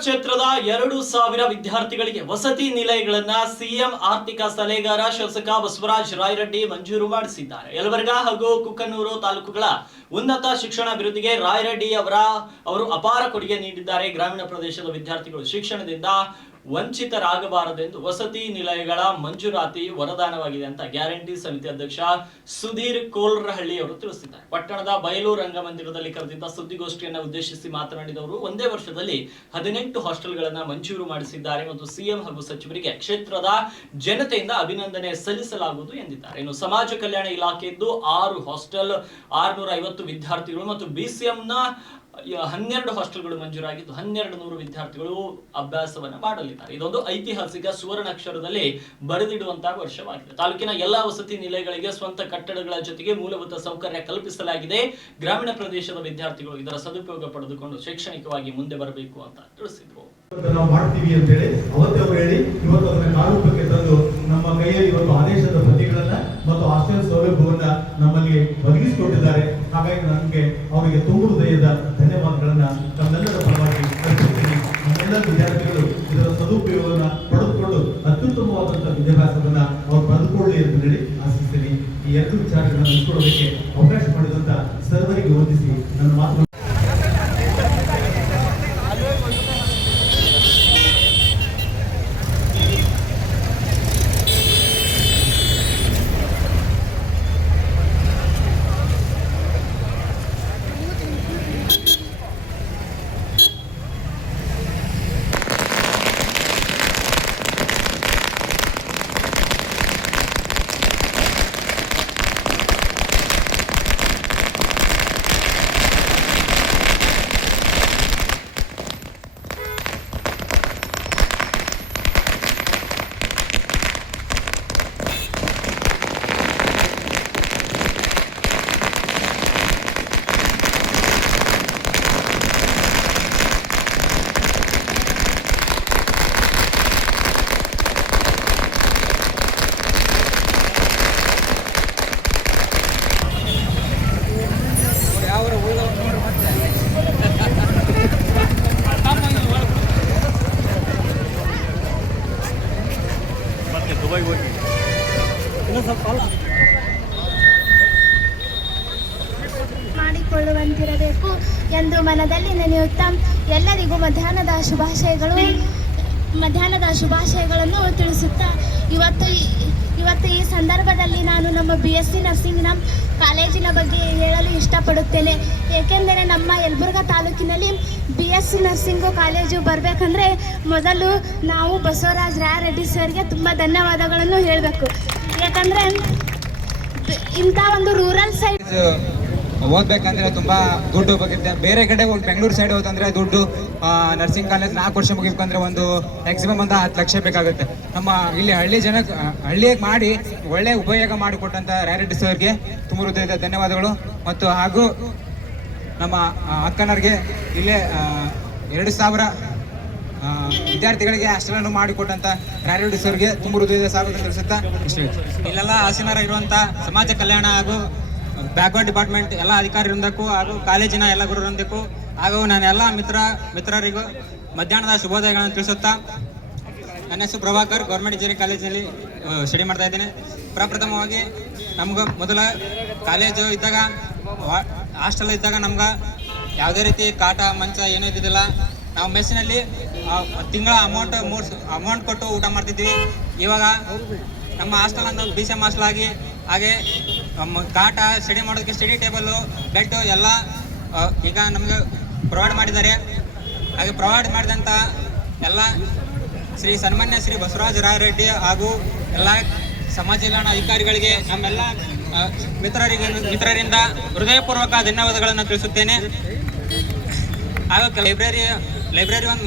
ಕ್ಷೇತ್ರದ 2,000 ವಿದ್ಯಾರ್ಥಿಗಳಿಗೆ ವಸತಿ ನಿಲಯಗಳನ್ನ ಸಿಎಂ ಆರ್ಥಿಕ ಸಲಹೆಗಾರ ಶಾಸಕ ಬಸವರಾಜ ರಾಯರೆಡ್ಡಿ ಮಂಜೂರು ಮಾಡಿಸಿದ್ದಾರೆ. ಯಲಬುರ್ಗಾ ಹಾಗೂ ಕುಕ್ಕನೂರು ತಾಲೂಕುಗಳ ಉನ್ನತ ಶಿಕ್ಷಣ ಅಭಿವೃದ್ಧಿಗೆ ರಾಯರೆಡ್ಡಿ ಅವರು ಅಪಾರ ಕೊಡುಗೆ ನೀಡಿದ್ದಾರೆ. ಗ್ರಾಮೀಣ ಪ್ರದೇಶದ ವಿದ್ಯಾರ್ಥಿಗಳು ಶಿಕ್ಷಣದಿಂದ ವಂಚಿತರಾಗಬಾರದೆಂದು ವಸತಿ ನಿಲಯಗಳ ಮಂಜೂರಾತಿ ವರದಾನವಾಗಿದೆ ಅಂತ ಗ್ಯಾರಂಟಿ ಸಮಿತಿ ಅಧ್ಯಕ್ಷ ಸುಧೀರ್ ಕೋಲ್ರಹಳ್ಳಿ ಅವರು ತಿಳಿಸಿದ್ದಾರೆ. ಪಟ್ಟಣದ ಬಯಲು ರಂಗಮಂದಿರದಲ್ಲಿ ಕರೆದಿದ್ದ ಸುದ್ದಿಗೋಷ್ಠಿಯನ್ನು ಉದ್ದೇಶಿಸಿ ಮಾತನಾಡಿದ ಅವರು ಒಂದೇ ವರ್ಷದಲ್ಲಿ 18 ಹಾಸ್ಟೆಲ್ಗಳನ್ನು ಮಂಜೂರು ಮಾಡಿಸಿದ್ದಾರೆ ಮತ್ತು ಸಿಎಂ ಹಾಗೂ ಸಚಿವರಿಗೆ ಕ್ಷೇತ್ರದ ಜನತೆಯಿಂದ ಅಭಿನಂದನೆ ಸಲ್ಲಿಸಲಾಗುವುದು ಎಂದಿದ್ದಾರೆ. ಇನ್ನು ಸಮಾಜ ಕಲ್ಯಾಣ ಇಲಾಖೆಯದ್ದು 6 ಹಾಸ್ಟೆಲ್, 650 ವಿದ್ಯಾರ್ಥಿಗಳು ಮತ್ತು ಬಿಸಿಎಂನ 12 ಹಾಸ್ಟೆಲ್ಗಳು ಮಂಜೂರಾಗಿದ್ದು 1200 ವಿದ್ಯಾರ್ಥಿಗಳು ಅಭ್ಯಾಸವನ್ನ ಮಾಡಲಿದ್ದಾರೆ. ಇದೊಂದು ಐತಿಹಾಸಿಕ ಸುವರ್ಣಾಕ್ಷರದಲ್ಲಿ ಬರೆದಿಡುವಂತಹ ವರ್ಷವಾಗಿದೆ. ತಾಲೂಕಿನ ಎಲ್ಲಾ ವಸತಿ ನಿಲಯಗಳಿಗೆ ಸ್ವಂತ ಕಟ್ಟಡಗಳ ಜೊತೆಗೆ ಮೂಲಭೂತ ಸೌಕರ್ಯ ಕಲ್ಪಿಸಲಾಗಿದೆ. ಗ್ರಾಮೀಣ ಪ್ರದೇಶದ ವಿದ್ಯಾರ್ಥಿಗಳು ಇದರ ಸದುಪಯೋಗ ಪಡೆದುಕೊಂಡು ಶೈಕ್ಷಣಿಕವಾಗಿ ಮುಂದೆ ಬರಬೇಕು ಅಂತ ತಿಳಿಸಿದ್ರು. ನಾವು ಮಾಡ್ತೀವಿ ಅಂತ ಹೇಳಿ ಅವತ್ತೇ ಅವರು ಹೇಳಿ ಇವತ್ತು ಅದನ್ನ ಕಾರೂಪಕ್ಕೆ ತಂದು ನಮ್ಮ ಕೈಯಲ್ಲಿ ಇವತ್ತು ಆದೇಶದ ಪ್ರತಿಗಳನ್ನ ಮತ್ತು ಹಾಸ್ಟೆಲ್ ಸೌಲಭ್ಯವನ್ನ ನಮ್ಮಲ್ಲಿ ಒದಗಿಸಿಕೊಟ್ಟಿದ್ದಾರೆ. ಹಾಗಾಗಿ ನನಗೆ ಅವರಿಗೆ ತುಂಬ ಹೃದಯದ ಧನ್ಯವಾದಗಳನ್ನ ನಮ್ಮೆಲ್ಲರ ಪರವಾಗಿ ಅರ್ಪಿಸ್ತೀನಿ. ನಮ್ಮೆಲ್ಲ ವಿದ್ಯಾರ್ಥಿಗಳು ಇದರ ಸದುಪಯೋಗವನ್ನ ಪಡೆದುಕೊಂಡು ಅತ್ಯುತ್ತಮವಾದಂತಹ ವಿದ್ಯಾಭ್ಯಾಸವನ್ನ ಅವ್ರು ಪಡೆದುಕೊಳ್ಳಿ ಅಂತ ಹೇಳಿ ಆಶಿಸ್ತೀನಿ. ಈ 2 ವಿಚಾರಗಳನ್ನು ಹಂಚಿಕೊಳ್ಳೋದಕ್ಕೆ ಅವಕಾಶ ಮಾಡಿದಂತ ಸರ್ವರಿಗೆ ವಂದಿಸಿ ನನ್ನ ಮಾತು ಮಾಡಿಕೊಳ್ಳುವಂತಿರಬೇಕು ಎಂದು ಮನದಲ್ಲಿ ನೆನೆಯುತ್ತಾ ಎಲ್ಲರಿಗೂ ಮಧ್ಯಾಹ್ನದ ಶುಭಾಶಯಗಳನ್ನು ತಿಳಿಸುತ್ತಾ ಇವತ್ತು ಈ ಸಂದರ್ಭದಲ್ಲಿ ನಾನು ನಮ್ಮ BSc ನರ್ಸಿಂಗ್ನ ಕಾಲೇಜಿನ ಬಗ್ಗೆ ಹೇಳಲು ಇಷ್ಟಪಡುತ್ತೇನೆ. ಏಕೆಂದರೆ ನಮ್ಮ ಯಲಬುರ್ಗಾ ತಾಲೂಕಿನಲ್ಲಿ BSc ನರ್ಸಿಂಗು ಕಾಲೇಜು ಬರಬೇಕಂದ್ರೆ ಮೊದಲು ನಾವು ಬಸವರಾಜ ರಾಯರೆಡ್ಡಿ ಸರ್ಗೆ ತುಂಬ ಧನ್ಯವಾದಗಳನ್ನು ಹೇಳಬೇಕು. ಯಾಕಂದರೆ ಇಂಥ ಒಂದು ರೂರಲ್ ಸೈಡ್ ಓದ್ಬೇಕಂದ್ರೆ ತುಂಬಾ ದುಡ್ಡು ಬೇಕಿರುತ್ತೆ. ಬೇರೆ ಕಡೆ ಒಂದು ಬೆಂಗಳೂರು ಸೈಡ್ ಹೋದಂದ್ರೆ ದುಡ್ಡು ನರ್ಸಿಂಗ್ ಕಾಲೇಜ್ 4 ವರ್ಷ ಮುಗಿಬೇಕಂದ್ರೆ ಒಂದು ಮ್ಯಾಕ್ಸಿಮಮ್ ಒಂದು 10 ಲಕ್ಷ ಬೇಕಾಗುತ್ತೆ. ನಮ್ಮ ಇಲ್ಲಿ ಹಳ್ಳಿಗೆ ಮಾಡಿ ಒಳ್ಳೆ ಉಪಯೋಗ ಮಾಡಿಕೊಟ್ಟಂತ ರಾಯರೆಡ್ಡಿ ಸರ್ಗೆ ತುಂಬ ಹೃದಯದ ಧನ್ಯವಾದಗಳು. ಮತ್ತು ಹಾಗೂ ನಮ್ಮ ಅಕ್ಕನವ್ರಿಗೆ ಇಲ್ಲೇ 2,000 ವಿದ್ಯಾರ್ಥಿಗಳಿಗೆ ಹಾಸ್ಟೆಲನ್ನು ಮಾಡಿಕೊಟ್ಟಂತ ರಾಯರೆಡ್ಡಿ ಸರ್ಗೆ ತುಂಬ ಹೃದಯದ ಸ್ವಾಗತ ತಿಳಿಸುತ್ತಾ ಇಲ್ಲೆಲ್ಲ ಆಸೀನರ ಇರುವಂತ ಸಮಾಜ ಕಲ್ಯಾಣ ಹಾಗೂ ಬ್ಯಾಕ್ವರ್ಡ್ ಡಿಪಾರ್ಟ್ಮೆಂಟ್ ಎಲ್ಲ ಅಧಿಕಾರಿ ವೃಂದಕ್ಕೂ ಹಾಗೂ ಕಾಲೇಜಿನ ಎಲ್ಲ ಗುರು ವೃಂದಕ್ಕೂ ಹಾಗೂ ನಾನು ಎಲ್ಲ ಮಿತ್ರರಿಗೂ ಮಧ್ಯಾಹ್ನದ ಶುಭೋದಯಗಳನ್ನು ತಿಳಿಸುತ್ತಾ ನನ್ನ ಹೆಸರು ಪ್ರಭಾಕರ್, ಗೌರ್ಮೆಂಟ್ ಇಂಜಿನಿಯರಿಂಗ್ ಕಾಲೇಜಿನಲ್ಲಿ ಸ್ಟಡಿ ಮಾಡ್ತಾ ಇದ್ದೇನೆ. ಪ್ರಪ್ರಥಮವಾಗಿ ನಮ್ಗೆ ಮೊದಲ ಕಾಲೇಜು ಇದ್ದಾಗ ಹಾಸ್ಟೆಲ್ ಇದ್ದಾಗ ನಮ್ಗೆ ಯಾವುದೇ ರೀತಿ ಕಾಟ ಮಂಚ ಏನೂ ಇದ್ದಿದ್ದಿಲ್ಲ. ನಾವು ಮೆಸ್ಸಿನಲ್ಲಿ ತಿಂಗಳ ಅಮೌಂಟ್ ಕೊಟ್ಟು ಊಟ ಮಾಡ್ತಿದ್ವಿ. ಇವಾಗ ನಮ್ಮ ಹಾಸ್ಟೆಲ್ ಒಂದು BCM ಹಾಸ್ಟೆಲ್ ಆಗಿ ಹಾಗೆ ಕಾಟ ಸ್ಟಡಿ ಮಾಡೋದಕ್ಕೆ ಸ್ಟಡಿ ಟೇಬಲ್ಲು ಬೆಡ್ ಎಲ್ಲ ಈಗ ನಮಗೆ ಪ್ರೊವೈಡ್ ಮಾಡಿದ್ದಾರೆ. ಹಾಗೆ ಪ್ರೊವೈಡ್ ಮಾಡಿದಂಥ ಎಲ್ಲ ಸನ್ಮಾನ್ಯ ಶ್ರೀ ಬಸವರಾಜ ರಾಯರೆಡ್ಡಿ ಹಾಗೂ ಎಲ್ಲ ಸಮಾಜ ಕಲ್ಯಾಣ ಅಧಿಕಾರಿಗಳಿಗೆ ನಮ್ಮೆಲ್ಲ ಮಿತ್ರರಿಂದ ಹೃದಯಪೂರ್ವಕ ಧನ್ಯವಾದಗಳನ್ನು ತಿಳಿಸುತ್ತೇನೆ. ಹಾಗೂ ಲೈಬ್ರರಿ ಒಂದು